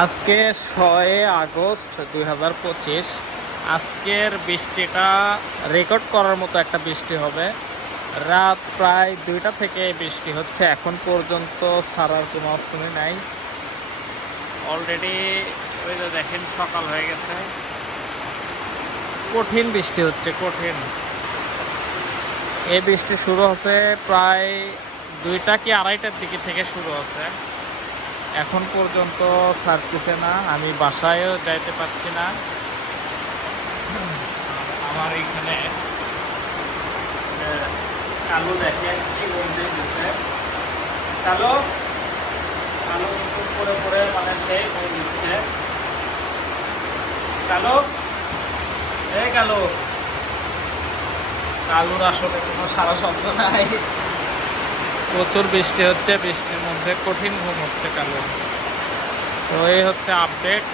আজকে 6 আগস্ট 2025। আজকের বৃষ্টিটা রেকর্ড করার মতো একটা বৃষ্টি হবে। রাত প্রায় 2টা থেকে বৃষ্টি হচ্ছে, এখন পর্যন্ত ছাড়ার কোনো অপশনই নাই। অলরেডি ওই যে দেখেন সকাল হয়ে গেছে, কঠিন বৃষ্টি হচ্ছে, কঠিন। এই বৃষ্টি শুরু হচ্ছে প্রায় 2টা কি 2:30টার দিকে থেকে শুরু হচ্ছে, এখন পর্যন্ত ছাড়তেছে না। আমি বাসায়ও যাইতে পারছি না। আমার এখানে কালো দেখেন কি বলতে গেছে, কালো কালো কিন্তু পরে পরে মানে সেই বই দিচ্ছে। কালো, এই কালো, কালোর আসলে কোনো সারা শব্দ নাই। প্রচুর বৃষ্টি হচ্ছে, বৃষ্টির মধ্যে কঠিন ঘুম হচ্ছে কালো। তো এই হচ্ছে আপডেট।